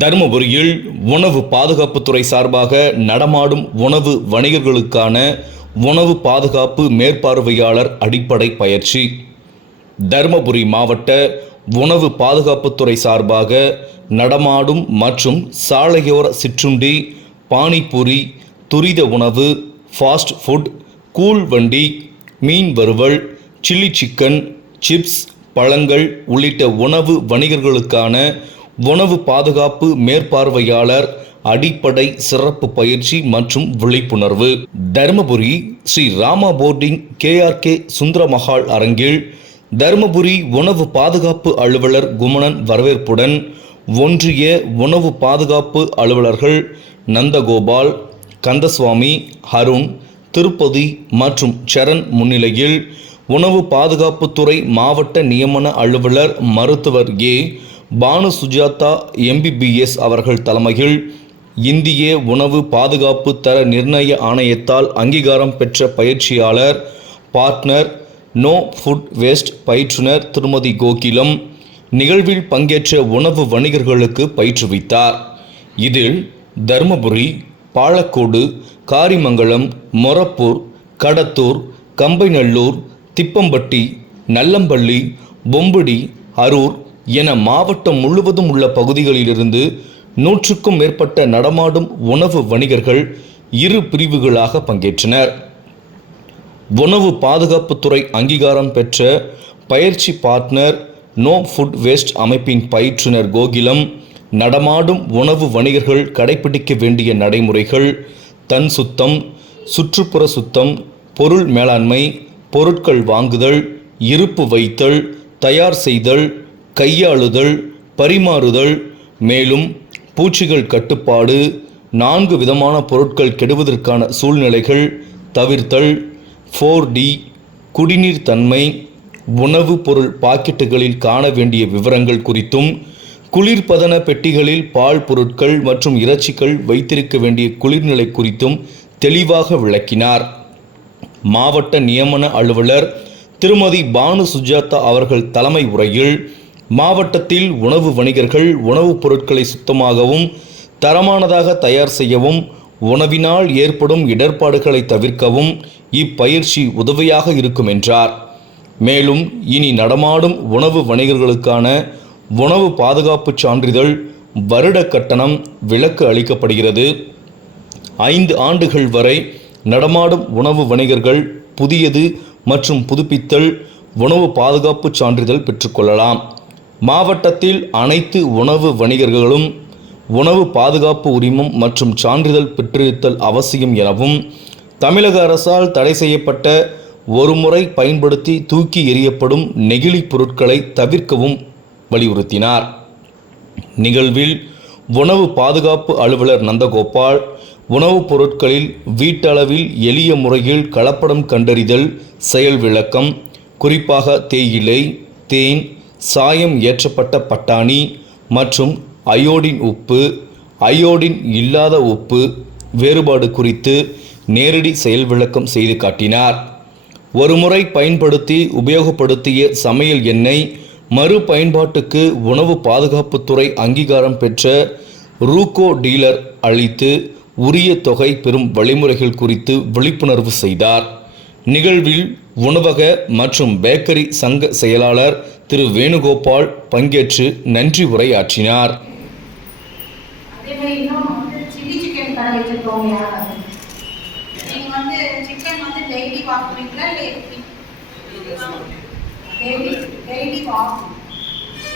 தருமபுரியில் உணவு பாதுகாப்புத்துறை சார்பாக நடமாடும் உணவு வணிகர்களுக்கான உணவு பாதுகாப்பு மேற்பார்வையாளர் அடிப்படை பயிற்சி. தருமபுரி மாவட்ட உணவு பாதுகாப்புத்துறை சார்பாக நடமாடும் மற்றும் சாலையோர சிற்றுண்டி பானிபூரி துரித உணவு ஃபாஸ்ட் ஃபுட் கூழ் வண்டி மீன் வறுவல் சில்லி சிக்கன் சிப்ஸ் பழங்கள் உள்ளிட்ட உணவு வணிகர்களுக்கான உணவு பாதுகாப்பு மேற்பார்வையாளர் அடிப்படை சிறப்பு பயிற்சி மற்றும் விழிப்புணர்வு. தருமபுரி ஸ்ரீ ராமா போர்டிங் கேஆர்கே சுந்தரமஹால் அரங்கில் தருமபுரி உணவு பாதுகாப்பு அலுவலர் குமணன் வரவேற்புடன் ஒன்றிய உணவு பாதுகாப்பு அலுவலர்கள் நந்தகோபால் கந்தசுவாமி அருண் திருப்பதி மற்றும் சரண் முன்னிலையில் உணவு பாதுகாப்புத்துறை மாவட்ட நியமன அலுவலர் மருத்துவர் ஏ. பானு சுஜாதா எம்பிபிஎஸ் அவர்கள் தலைமையில் இந்திய உணவு பாதுகாப்பு தர நிர்ணய ஆணையத்தால் அங்கீகாரம் பெற்ற பயிற்சியாளர் பார்ட்னர் நோ ஃபுட் வேஸ்ட் பயிற்றுனர் திருமதி கோகிலம் நிகழ்வில் பங்கேற்ற உணவு வணிகர்களுக்கு பயிற்றுவித்தார். இதில் தருமபுரி பாலக்கோடு காரிமங்கலம் மொரப்பூர் கடத்தூர் கம்பைநல்லூர் திப்பம்பட்டி நல்லம்பள்ளி பொம்புடி அரூர் என மாவட்டம் முழுவதும் உள்ள பகுதிகளிலிருந்து நூற்றுக்கும் மேற்பட்ட நடமாடும் உணவு வணிகர்கள் இரு பிரிவுகளாக பங்கேற்றனர். உணவு பாதுகாப்புத்துறை அங்கீகாரம் பெற்ற பயிற்சி பார்ட்னர் நோ ஃபுட் வேஸ்ட் அமைப்பின் பயிற்றுனர் கோகிலம் நடமாடும் உணவு வணிகர்கள் கடைபிடிக்க வேண்டிய நடைமுறைகள் தன் சுத்தம் சுற்றுப்புற சுத்தம் பொருள் மேலாண்மை பொருட்கள் வாங்குதல் இருப்பு வைத்தல் தயார் செய்தல் கையாளுதல் பரிமாறுதல் மேலும் பூச்சிகள் கட்டுப்பாடு நான்கு விதமான பொருட்கள் கெடுவதற்கான சூழ்நிலைகள் தவிர்த்தல் ஃபோர் டி குடிநீர் தன்மை உணவுப் பொருள் பாக்கெட்டுகளில் காண வேண்டிய விவரங்கள் குறித்தும் குளிர்பதன பெட்டிகளில் பால் பொருட்கள் மற்றும் இறைச்சிகள் வைத்திருக்க வேண்டிய குளிர்நிலை குறித்தும் தெளிவாக விளக்கினார். மாவட்ட நியமன அலுவலர் திருமதி பானு சுஜாதா அவர்கள் தலைமை உரையில் மாவட்டத்தில் உணவு வணிகர்கள் உணவுப் பொருட்களை சுத்தமாகவும் தரமானதாக தயார் செய்யவும் உணவினால் ஏற்படும் இடர்பாடுகளை தவிர்க்கவும் இப்பயிற்சி உதவியாக இருக்கும் என்றார். மேலும் இனி நடமாடும் உணவு வணிகர்களுக்கான உணவு பாதுகாப்பு சான்றிதழ் வருட கட்டணம் விலக்கு அளிக்கப்படுகிறது. ஐந்து ஆண்டுகள் வரை நடமாடும் உணவு வணிகர்கள் புதியது மற்றும் புதுப்பித்தல் உணவு பாதுகாப்பு சான்றிதழ் பெற்றுக்கொள்ளலாம் மாவட்டத்தில் அனைத்து உணவு வணிகர்களும் உணவு பாதுகாப்பு உரிமம் மற்றும் சான்றிதழ் பெற்றிருத்தல் அவசியம் எனவும் தமிழக அரசால் தடை செய்யப்பட்ட ஒருமுறை பயன்படுத்தி தூக்கி எறியப்படும் நெகிழி பொருட்களை தவிர்க்கவும் வலியுறுத்தினார். நிகழ்வில் உணவு பாதுகாப்பு அலுவலர் நந்தகோபால் உணவுப் பொருட்களில் வீட்டளவில் எளிய முறையில் கலப்படம் கண்டறிதல் செயல் விளக்கம் குறிப்பாக தேயிலை தேன் சாயம் ஏற்றப்பட்ட பட்டாணி மற்றும் அயோடின் உப்பு அயோடின் இல்லாத உப்பு வேறுபாடு குறித்து நேரடி செயல் விளக்கம் செய்து காட்டினார். ஒருமுறை பயன்படுத்தி உபயோகப்படுத்திய சமையல் எண்ணெய் மறுபயன்பாட்டுக்கு உணவு பாதுகாப்புத்துறை அங்கீகாரம் பெற்ற ரூகோ டீலர் அளித்து உரிய தொகை பெறும் வழிமுறைகள் குறித்து விழிப்புணர்வு செய்தார். நிகழ்வில் உணவக மற்றும் பேக்கரி சங்க செயலாளர் திரு வேணுகோபால் பங்கேற்று நன்றி உரையாற்றினார். அதே மாதிரி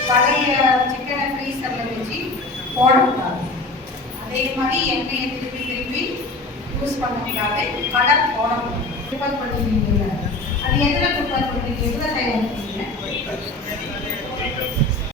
பழைய சிக்கனை ஃப்ரீசரில் வச்சு போடக்கூடாது. அதே மாதிரி எண்ணெயை திருப்பி திருப்பி யூஸ் பண்ணக்கூடாது. கலர் போடக்கூடாது. ப்ரிப்பேர் பண்ணுவீங்க அது எதில் ப்ரிப்பேர் பண்ணுவீங்க எதில் தயாரிப்பீங்க